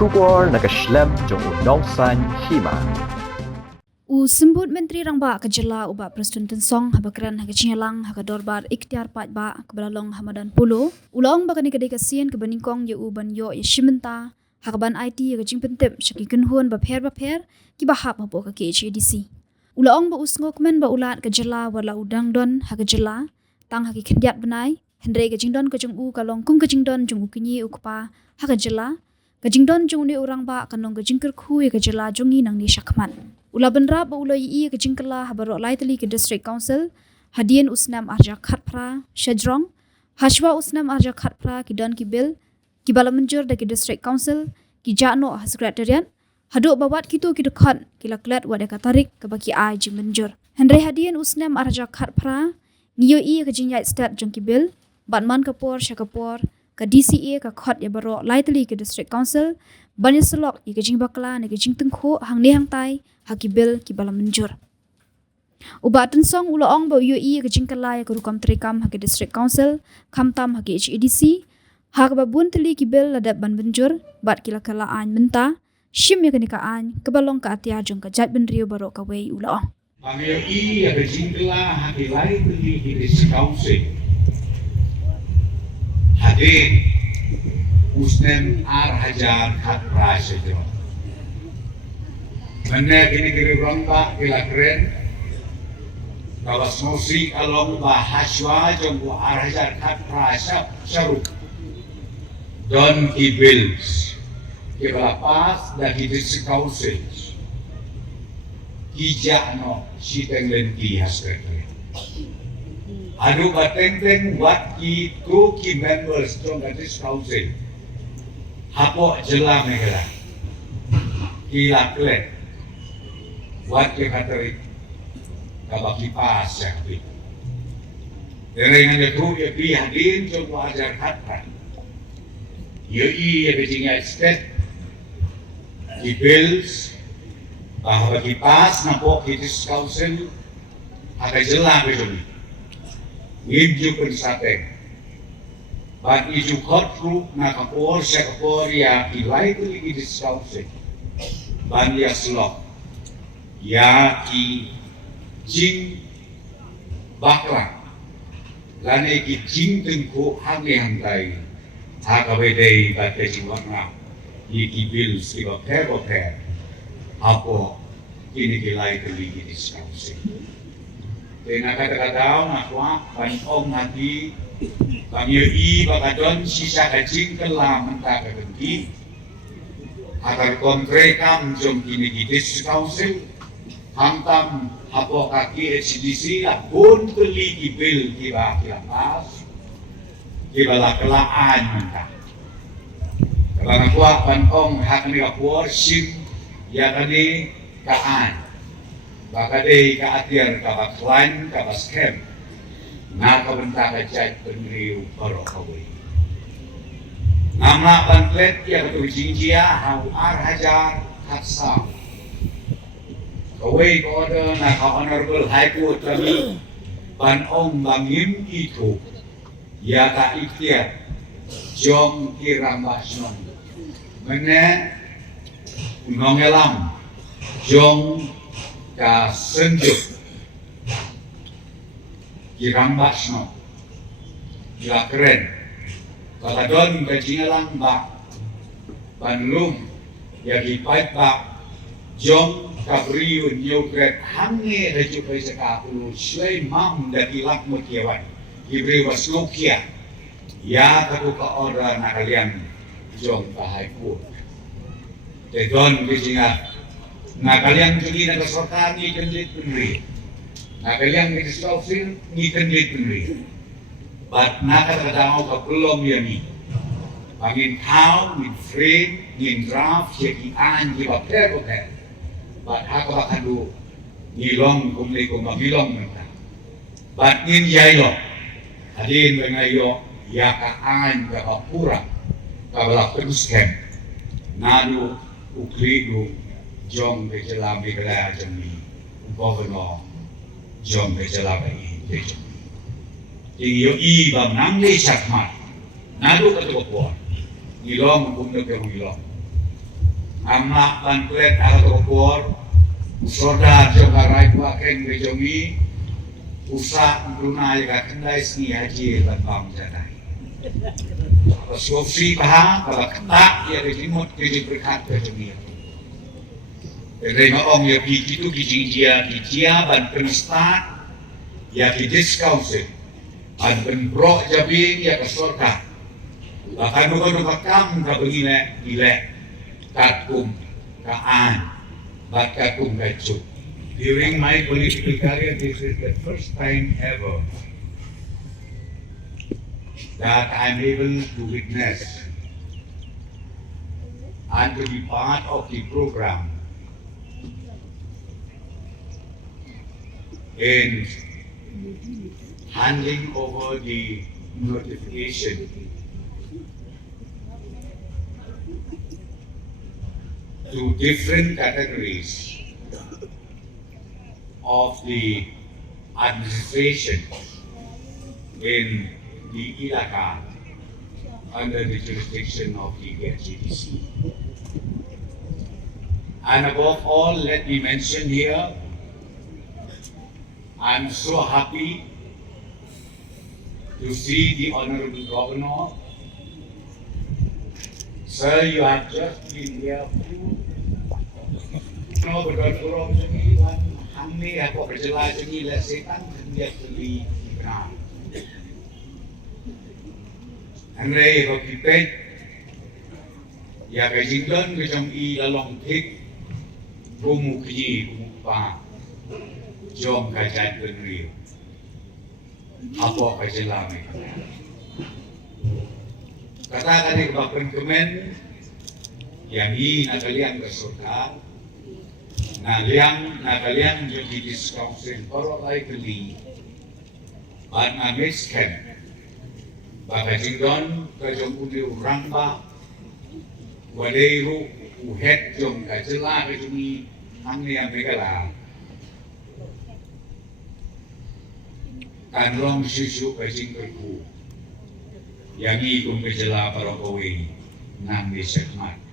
Shubor nakaslem jong unongsan hima. Sembut Menteri Rangba Kejela uba Presiden Tensong habakran hagachinyalang hagadorbar ikhtiar patba kebalalong Hamadan Pulo ulong bakani kadai kasian kebaningkong ye uban yo ye shimenta hakaban IT ye gajing pentep syaki kenhun bapher kibahap hapo ka KHADC ulong ba usngok men ba ulat Kejela wala udang don hagajela tang hagi kendiat benai hendrei gajing don kajung u kalong kum gajing don jung ukinyi ukpa hagajela gajing don jung ni orang ba kanong gajing kerkhu ye Kejela jungi nang ni syakman Ula benra ba ula ii ke jingkala habarok laitali ke District Council hadian usnam arja khatpra shajrong hashwa usnam arja khatpra ki don ki bil ki bala menjur da ke District Council ki jano secretariat haduk bawat kitu ki dekat ki laklat wada katarik ke baki ai jing menjur hendrai hadian usnam arja khatpra niyo ii ke jingyai stat jong ki bil batman kapor syakapor ke DCA ke khat ya barok laitali ke District Council banyak selok i ke jing bakla ne ke jing tengkho hang ni hang tai hakibil ki bala menjur. Uba tensong ulaong ba UAE ke jingkalai ke rukam terikam haki District Council, kamtam haki HADC, hak babun teli ki bil ladap ban benjur, bat kila kalaan menta, shim ya kenikaan, kebalong ke atia jong ke jat benrio barok ke wei ulaong. UAE ke jingkala haki lai teli ki District Council, hadir usnem Hajar khatra sejauh. Mana kini kiri berangkat kila keren kalau snosi along bahaswa jenggu Hajar khatra syaruk don ki bills kibala pas dan ki District Council ki jakno si tenglen ki haskre adu bateng buat ki tu ki members jong District Council hapo jela megala kila keren buat ke katarik kabaki pas ya kapi dengan itu ya pi hadin coba ajar kata ya ya bejingnya state di bills bahwa di pas nampak di Council ada jelas betul ngimju pensateng bat iju kotru nakapor syakapor ya ilai tu di Council ban ya slok ya ki jing bakla lane ki jing tengko hangi hantai hakabedei bate jiwana ki bil si baper apo kini kilai teli ki diskusi tena kata-kata nakwa ban om hati kami i bakadon sisa kajing kela menta kagenti agar kontrekam jom kini ki diskusi hantam hapo kaki HDC lah pun beli kibil kiba kilapas kibala kelaan mentah karena kuat pankong hak ni kapur sim ya kani kaan bakade ka atiar ka baklan ka baskem na kabenta ka jaj penriu baro kawai nama pantlet ya katu jingjia hau Hajar khatsa Kawai order na Honorable High Court kami Banong bangim itu ya ka ikhtiar jong kirambasnon mene nongelam jong ka senjuk kirambasnon ya keren kakadon kajingalang ba banlum ya gipait ba jong kabriun yogret hange reju kai sakapulo slay mam dakilak mokiawan ibri waslokia ya kabuka ora na kalian jong bahay po te don kijinga na kalian jugi na kasorkan ni kendit penri na kalian ni discouncil ni kendit penri bat na katadamaw kapulong yami pangin tao min frame min draft yakian yibaper bat haka bakadu ngilong kumli kumagilong nanta bat ngin yailo hadin bengayo yakaan kapura kabala peduskem nadu uklidu jong bejela bigala jami governor jong bejela bai bejela tingyo i bam nangli sakmat nadu katukuan ngilong kumno ke ngilong amak bangklet atau por soda jogarai pakeng bejongi usak dunai ka kendai sni haji bang jadai sofi paha kalau ketak ya dijimut jadi berkat bejongi Rema ong ya gitu kijia ban penista ya didiskaunt ban penbro jabi ya ke surga bahkan bukan bakam ka begini gile kakum kaan bat kakum kacuk. During my political career, this is the first time ever that I'm able to witness and to be part of the program in handing over the notification to different categories of the administration in the Ilaka under the jurisdiction of the GDC. And above all, let me mention here, I'm so happy to see the Honorable Governor. Sir, you have just been here. No, but Governor, kami ako berjelas ini lesetan hendak beli benang. Andre ko kipet ya kajingdan kejam I lalong tik bumuki pa jom kajat benri apa kajelame kata kali kebakan kemen yang I nakalian ke surga nakalian jadi discountin para likely at amisken baka jingdon kajong uli urangba waleiru uhet jong kajela kajungi angni megala kanrong susu kajing kerku yang I kung kajela para kowe nang disegmat